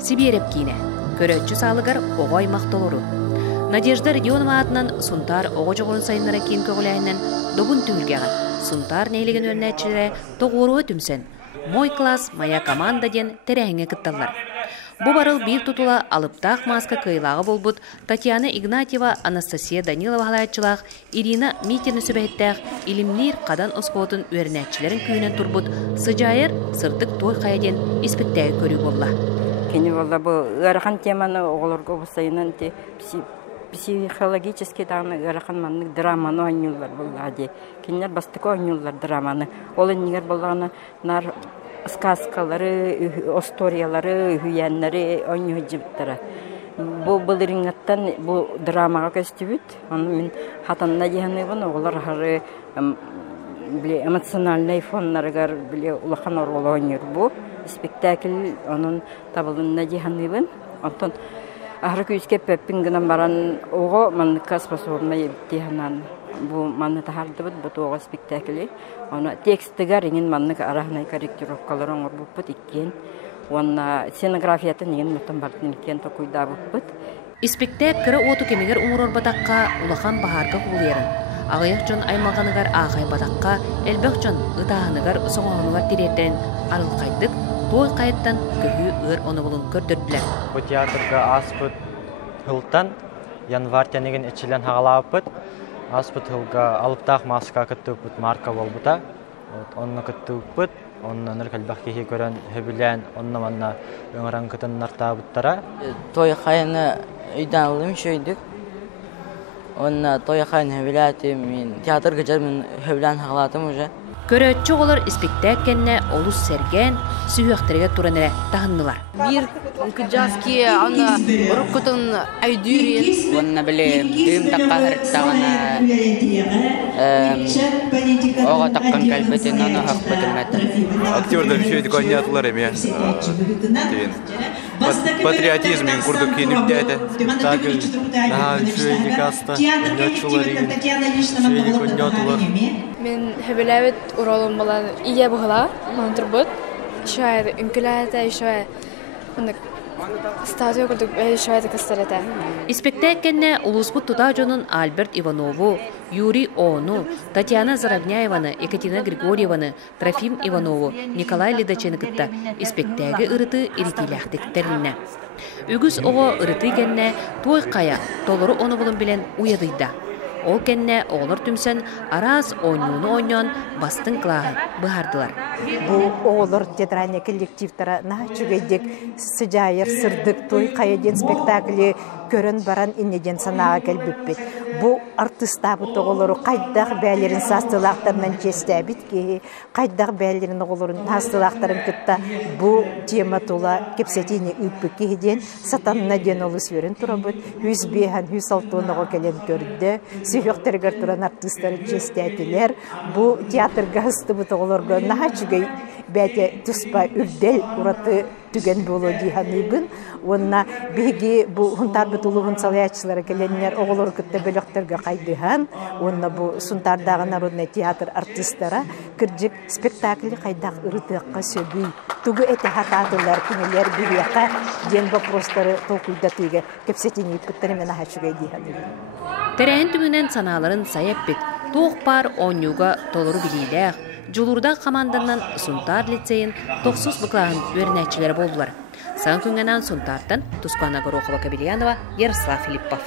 Сибирепкине, көрөтчү салыгар оғой мақтолору. Надежда Родионова атынан Сунтар оғы жоғырын сайынлара кейін көгіләйінен добын түйілгеған. Сунтар нейлеген өрнәтчілері тоғуруы түмсен. Мой класс, моя команда ден тәрәңе кытталар. Бу барыл бир тутула алыптақ маска кыйлағы болбут Татьяна Игнатьева, Анастасия Данилова халайатчылақ, Ирина Митина сүбәйттәқ, илимлер қадан ұспотын өрнәтчілерін күйінен турбут, сыжайыр сырдық той қайден испеттәгі көрі болла. Кені болла бұл ырған теманы оғылырға бұсайынан те психологически тағыны ырған манның драманы ойнулар болла де. Кенелер бастықы ойнулар драманы. Олы негер боллағына нар сказкалары, историялары, хүйәнлері ойну жібіттірі. Бұл ріңаттан бұл драмаға көстібіт. Оны мен хатанна дегені бұн, олар хары эмоциональный фонларыгар улахан орғылы ойныр бұл. Спектакль onun табылынна дегені бұн. Онтон ахры күйіске пөппінгінен баран оғы манныққа способна ебдегенен. Бұл манны тахарды бұд, бұд оға спектаклі. Оны текстігер еңін маннық арахнай корректировкалар оңыр бұд бұд ikкен. Оны сценографиятын еңін мұттан бартын ikкен тоқуйда бұд бұд. Спектак кірі оту кемегер ұңыр батаққа улахан бағарға құлерін. Ағаяқ жон аймағанығар ағай батаққа, әлбәқ жон ұтағанығар соғанығар директерін арылқайдық, той қайыттан көхі өр оны бұлын көрдірділер. Бұл театрға аспыт ғылттан, январтя неген ішілен хағалап бұд. Аспыт ғылға алыптақ маска күттік бұд марка бол бұта. Онны күттік бұд, онны нұр кәлбәқ кехе көрін хөбілен, онны манна өңіран күтін нарта бұттара. Той қайыны үйден ұлым шөйдік. Онна той қайын хөбіләті, мен театр гыжар мен хөбілен хағалатым уже. Көрөтчі олар спектак кәнне олус сәрген, сүйіқтерге туран әрі тағыннылар. Bir күджаски аны ұрыққытын әйдүйрен. Онна біле дүйім таққа ғырттағына оға таққан кәлбетін, оны хақпытын мәті. Актердар шөйді көйнятылар әме. Патриотизмен күрдік кеніп дәді. Спектакль шөйді каста, өнетшілер еген, шөйді көйнятылар. Мен хөбіләвет ұролым болан ие бұғыла, мұны тұрбыт. Шуайды үнкіләті, шуайды статуя күрдік, шуайды кастарыты. Спектак кәнне улуспут тұта жонын Альберт Иванову, Юрий Ону, Татьяна Заравняеваны, Екатерина Григорьеваны, Трофим Иванову, Николай Ледачені кітті спектагі ұрыты иритиләқтік тәрінне. Үгіз оғы ұрыты кәнне той қая, толыры оны бұлын білен уядыйда. Ол кәнне оғылыр түмсен араз ойнуыны ойнуын бастың қылағы бұғардылар. Бұл оғылыр театральный коллективтара наға чүгейдек сыжайыр сырдық той қайаден спектаклі көрін баран иннеден санаға кәлбіппет. Бұл артыстабы тоғылыры қайдақ бәлерін састылақтарынан жестәбіт ке, қайдақ бәлерін оғылырын састылақтарын күтті бұл тема тола кепсетіне үппі кейден сатанына ден олы сөрін тұрабыт, хүз бейхан, хүз алтуыныға кәлен көрді, сүйіқтергер тұран артыстары жестәтілер. Бұл театрға ұстыбы тоғылырға наға чүгей бәте тұспа үрдел ұраты түген болу дейханыбын. Онна беге бұл ғынтар бұтылығын салаятшылары кәленер оғылыр күтті бөліқтерге қайдыған. Онна бұл сұнтардағы народный театр артистара кірджік спектаклі қайдақ ұрытыққа сөбүй. Түгі әті хатадылар күнелер бүйеқа ден вопростары толкүйдатыға кепсетіне күттерімен ахачуға дейханыбын. Тәрәйін түмінен саналарын саяп бет, тоқ бар оңюға толыру білейләқ. Жулурда команданан Сунтар лицейін тоқсыз бұқлағын өрнәтчілері болдылар. Сан күнгенен Сунтартан Тускана Горохова Кабельянова, Ярослав Филиппов.